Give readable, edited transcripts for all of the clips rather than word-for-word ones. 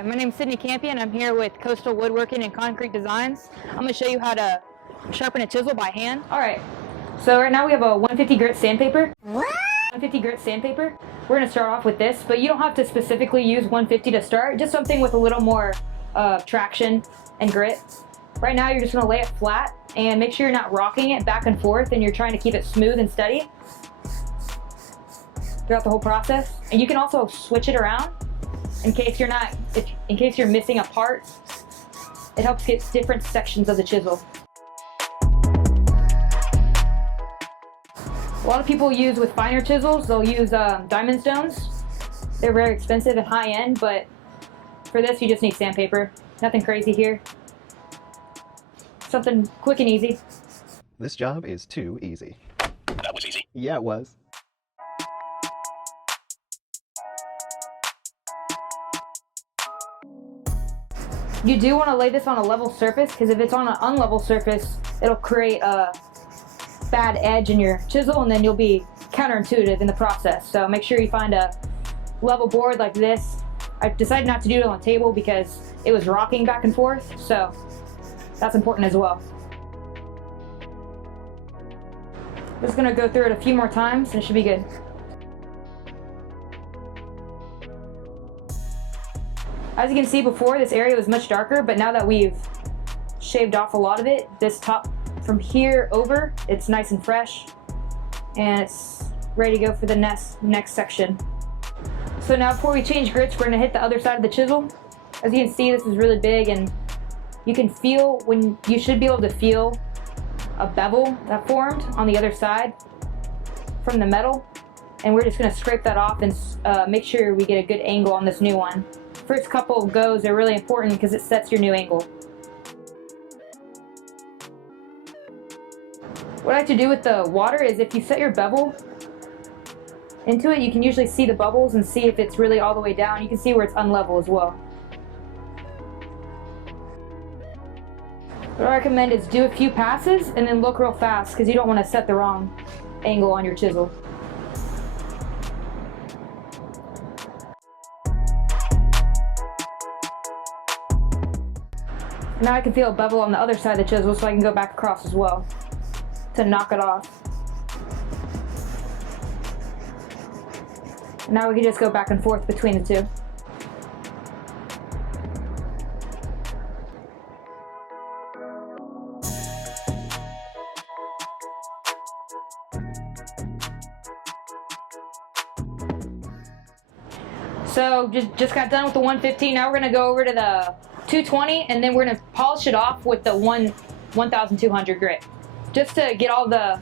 Hi, my name is Sydney Campion. I'm here with Coastal Woodworking and Concrete Designs. I'm going to show you how to sharpen a chisel by hand. Alright, so right now we have a 150 grit sandpaper. 150 grit sandpaper. We're going to start off with this, but you don't have to specifically use 150 to start, just something with a little more traction and grit. Right now you're just going to lay it flat and make sure you're not rocking it back and forth and you're trying to keep it smooth and steady throughout the whole process. And you can also switch it around in case you're missing a part. It helps get different sections of the chisel. A lot of people use with finer chisels, they'll use diamond stones. They're very expensive and high end, but for this you just need sandpaper. Nothing crazy here. Something quick and easy. This job is too easy. That was easy. Yeah, it was. You do want to lay this on a level surface, because if it's on an unlevel surface, it'll create a bad edge in your chisel and then you'll be counterintuitive in the process. So make sure you find a level board like this. I decided not to do it on the table because it was rocking back and forth, so that's important as well. Just gonna go through it a few more times and it should be good. As you can see before, this area was much darker, but now that we've shaved off a lot of it, this top from here over, it's nice and fresh and it's ready to go for the next section. So now before we change grits, we're gonna hit the other side of the chisel. As you can see, this is really big and you can feel you should be able to feel a bevel that formed on the other side from the metal. And we're just gonna scrape that off and make sure we get a good angle on this new one. First couple of goes are really important because it sets your new angle. What I like to do with the water is if you set your bevel into it, you can usually see the bubbles and see if it's really all the way down. You can see where it's unlevel as well. What I recommend is do a few passes and then look real fast because you don't want to set the wrong angle on your chisel. Now I can feel a bevel on the other side of the chisel so I can go back across as well to knock it off. Now we can just go back and forth between the two. So just got done with the 115. Now we're gonna go over to the 220 and then we're gonna polish it off with the 1200 grit. Just to get all the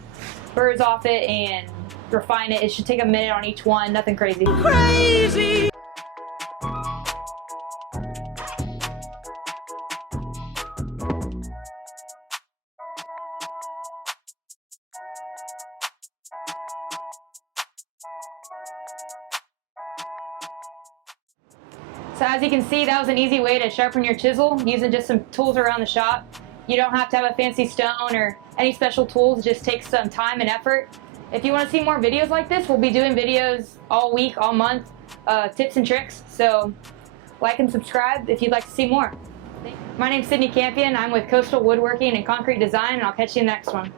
burrs off it and refine it. It should take a minute on each one, nothing crazy. Crazy! So as you can see, that was an easy way to sharpen your chisel using just some tools around the shop. You don't have to have a fancy stone or any special tools, it just takes some time and effort. If you want to see more videos like this, we'll be doing videos all week, all month, tips and tricks. So like and subscribe if you'd like to see more. My name's Sydney Campion. I'm with Coastal Woodworking and Concrete Design, and I'll catch you in the next one.